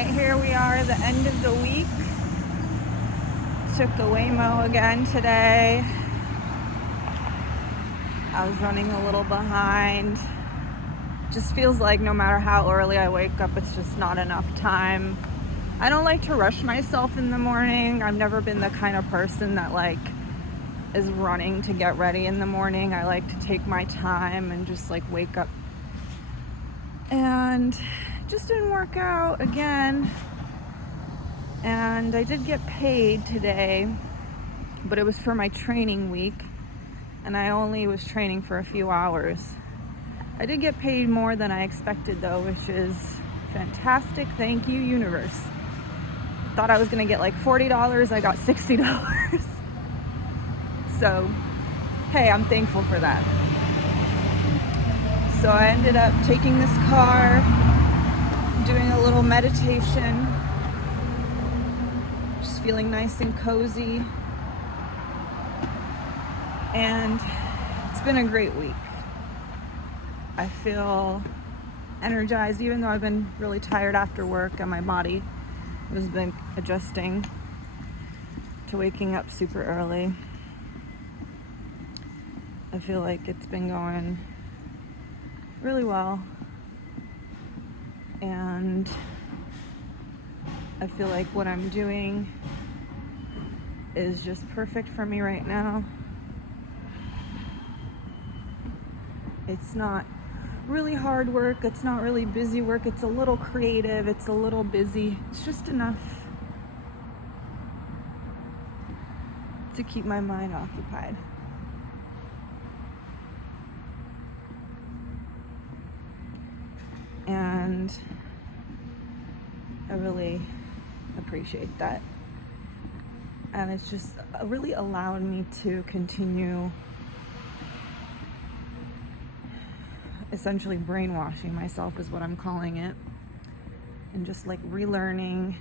Alright, here we are, the end of the week. Took the Waymo again today. I was running a little behind. Just feels like no matter how early I wake up, it's just not enough time. I don't like to rush myself in the morning. I've never been the kind of person that is running to get ready in the morning. I like to take my time and just wake up. And just didn't work out again. And I did get paid today, but it was for my training week, and I only was training for a few hours. I did get paid more than I expected though, which is fantastic. Thank you, universe. Thought I was gonna get $40, I got $60. So, hey, I'm thankful for that. So I ended up taking this car, doing a little meditation, just feeling nice and cozy. And it's been a great week. I feel energized, even though I've been really tired after work and my body has been adjusting to waking up super early. I feel like it's been going really well, and I feel like what I'm doing is just perfect for me right now. It's not really hard work, it's not really busy work, it's a little creative, it's a little busy. It's just enough to keep my mind occupied. And I really appreciate that. And it's just really allowed me to continue essentially brainwashing myself is what I'm calling it. And just relearning,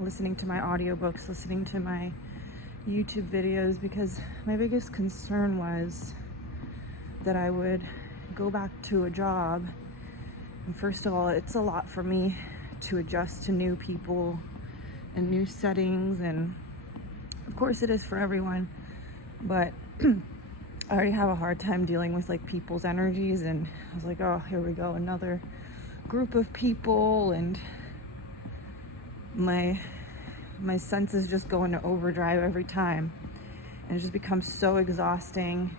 listening to my audiobooks, listening to my YouTube videos, because my biggest concern was that I would go back to a job. And first of all, it's a lot for me to adjust to new people and new settings, and of course it is for everyone, but I already have a hard time dealing with people's energies, and I was like, oh, here we go, another group of people, and my senses just go into overdrive every time, and it just becomes so exhausting.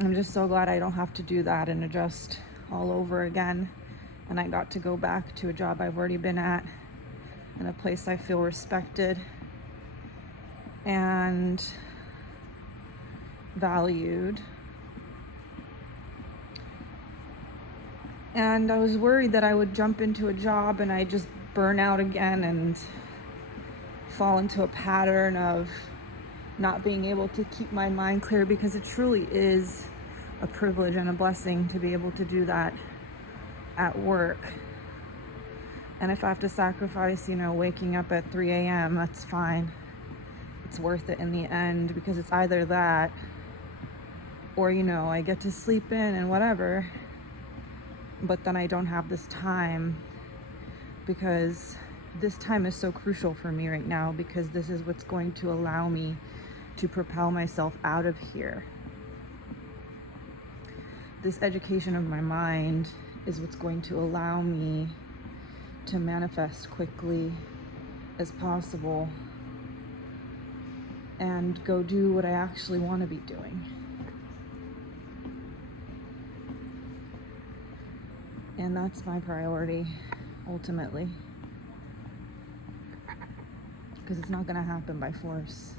I'm just so glad I don't have to do that and adjust all over again, and I got to go back to a job I've already been at in a place I feel respected and valued. And I was worried that I would jump into a job and I just burn out again and fall into a pattern of not being able to keep my mind clear, because it truly is a privilege and a blessing to be able to do that at work. And if I have to sacrifice, waking up at 3 a.m., that's fine. It's worth it in the end, because it's either that or, I get to sleep in and whatever, but then I don't have this time, because this time is so crucial for me right now, because this is what's going to allow me to propel myself out of here. This education of my mind is what's going to allow me to manifest quickly as possible and go do what I actually want to be doing. And that's my priority, ultimately, because it's not going to happen by force.